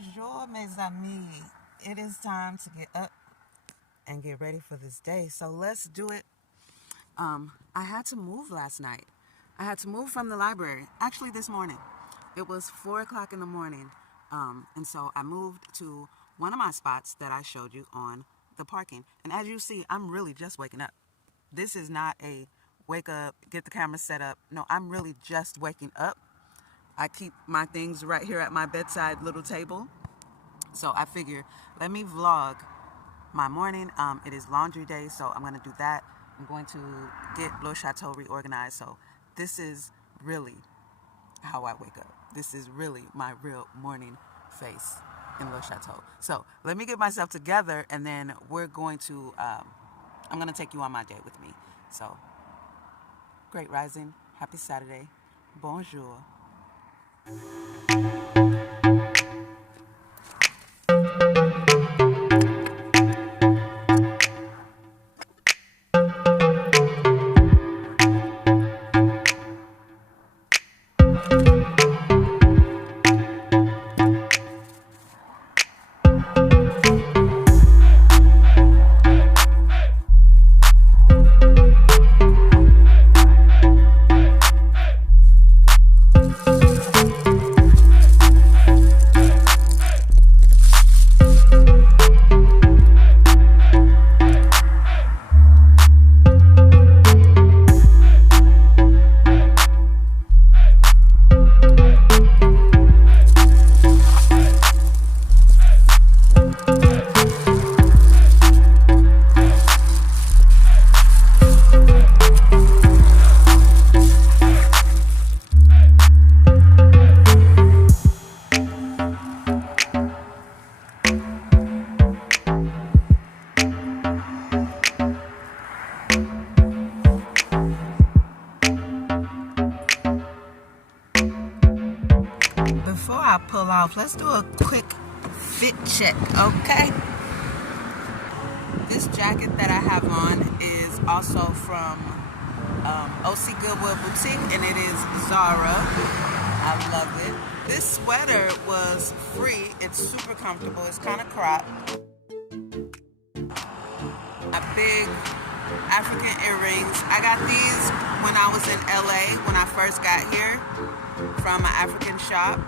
Bonjour, mes amis. It is time to get up and get ready for this day. So let's do it. I had to move last night. I had to move from the library. Actually, this morning. It was 4 o'clock in the morning. And so I moved to one of my spots that I showed you on the parking. And as you see, I'm really just waking up. This is not a wake up, get the camera set up. No, I'm really just waking up. I keep my things right here at my bedside little table. So I figure, let me vlog my morning. It is laundry day, so I'm going to do that. I'm going to get Le Chateau reorganized. So this is really how I wake up. This is really my real morning face in Le Chateau. So let me get myself together, and then we're going to, I'm going to take you on my day with me. So, great rising. Happy Saturday. Bonjour. Before I pull off, let's do a quick fit check, okay? This jacket that I have on is also from OC Goodwill Boutique, and it is Zara. I love it. This sweater was free. It's super comfortable. It's kind of cropped. A big African earrings. I got these when I was in LA when I first got here from an African shop.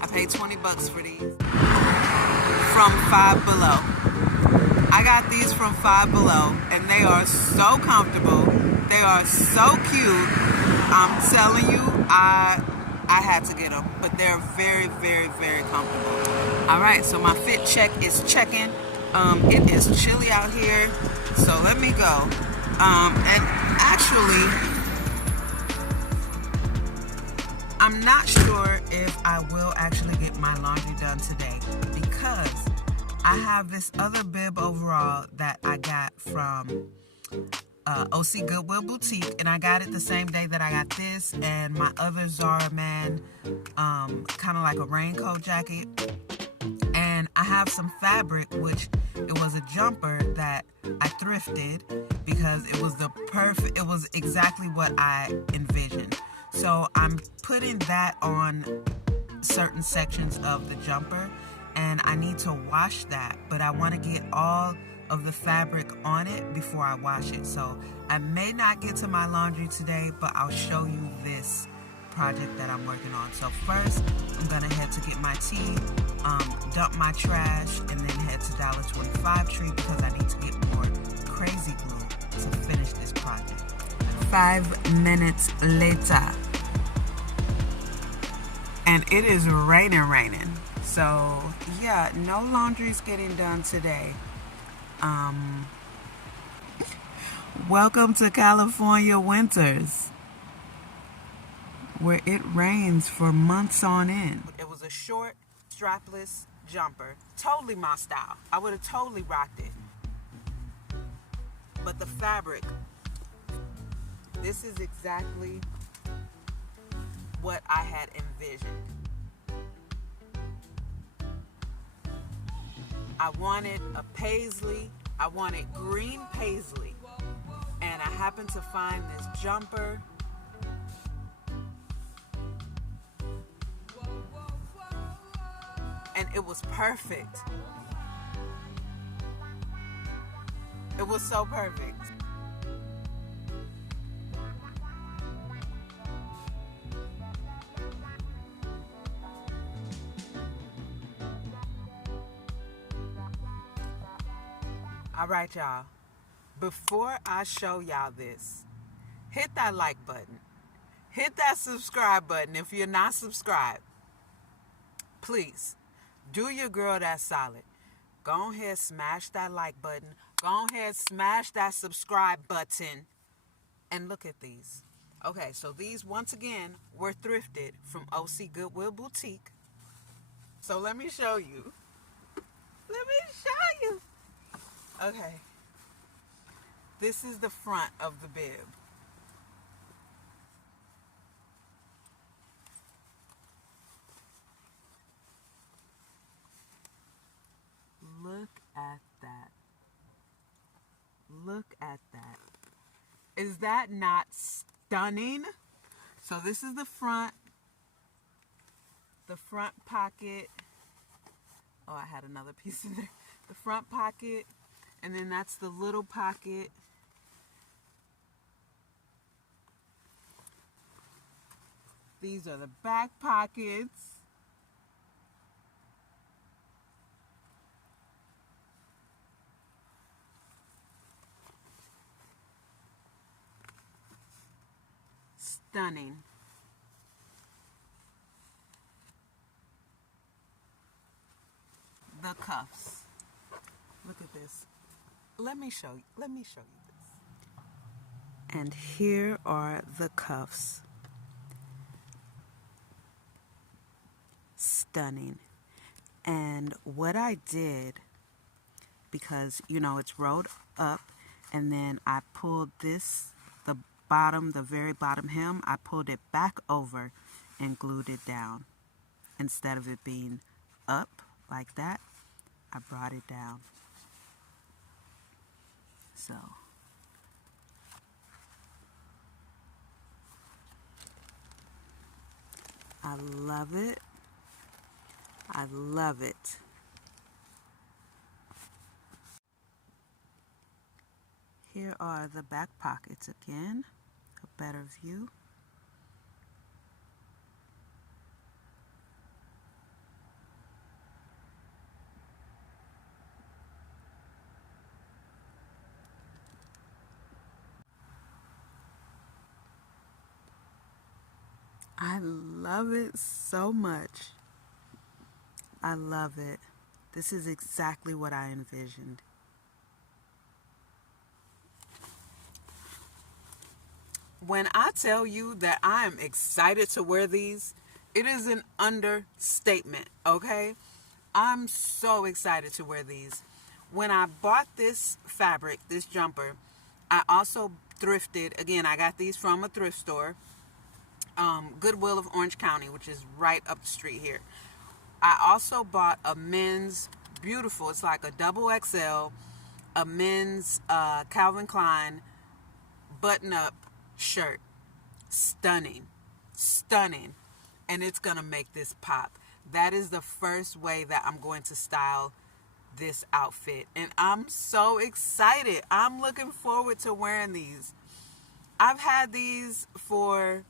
I paid $20 for these from Five Below. I got these from Five Below, and they are so comfortable. They are so cute. I'm telling you, I had to get them, but they're very, very, very comfortable. All right, so my fit check is checking. It is chilly out here, so let me go. And actually, I'm not sure if I will actually get my laundry done today, because I have this other bib overall that I got from OC Goodwill Boutique, and I got it the same day that I got this and my other Zara Man, kind of like a raincoat jacket. And I have some fabric, which it was a jumper that I thrifted because it was exactly what I envisioned. So I'm putting that on certain sections of the jumper, and I need to wash that, but I want to get all of the fabric on it before I wash it. So I may not get to my laundry today, but I'll show you this project that I'm working on. So first, I'm gonna head to get my tea, dump my trash, and then head to $1.25 Tree because I need to get more crazy glue to finish this project. 5 minutes later, and it is raining. So yeah, no laundry's getting done today. Welcome to California winters, where it rains for months on end. It was a short, strapless jumper. Totally my style. I would have totally rocked it. But the fabric, this is exactly what I had envisioned. I wanted a paisley. I wanted green paisley. And I happened to find this jumper and it was perfect. It was so perfect. All right, y'all. Before I show y'all this, hit that like button. Hit that subscribe button if you're not subscribed. Please, do your girl that solid. Go ahead, smash that like button. Go ahead, smash that subscribe button. And look at these. Okay, so these, once again, were thrifted from OC Goodwill Boutique. So let me show you. Let me show you. Okay. This is the front of the bib. Look at that. Look at that. Is that not stunning? So this is the front pocket. Oh, I had another piece in there. The front pocket, and then that's the little pocket. These are the back pockets. Stunning. The cuffs. Look at this. Let me show you this. And here are the cuffs. Stunning. And what I did, because it's rolled up, and then I pulled this, the very bottom hem, I pulled it back over and glued it down. Instead of it being up like that, I brought it down. So I love it. I love it. Here are the back pockets again, a better view. I love it so much. I love it. This is exactly what I envisioned. When I tell you that I am excited to wear these, it is an understatement, okay? I'm so excited to wear these. When I bought this fabric, this jumper, I also thrifted. Again, I got these from a thrift store, Goodwill of Orange County, which is right up the street here. I also bought a men's, beautiful, it's like a double XL, a men's Calvin Klein button-up shirt. Stunning. Stunning. And it's going to make this pop. That is the first way that I'm going to style this outfit. And I'm so excited. I'm looking forward to wearing these. I've had these for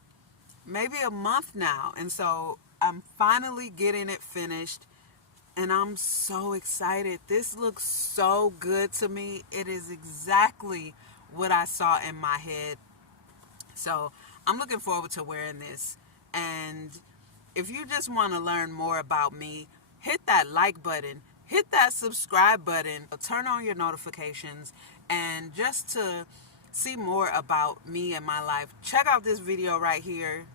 maybe a month now. And so I'm finally getting it finished. And I'm so excited. This looks so good to me. It is exactly what I saw in my head. So I'm looking forward to wearing this. And if you just want to learn more about me, hit that like button, hit that subscribe button, turn on your notifications, and just to see more about me and my life, check out this video right here.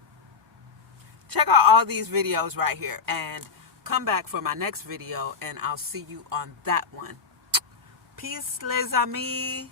Check out all these videos right here, and come back for my next video, and I'll see you on that one. Peace, les amis.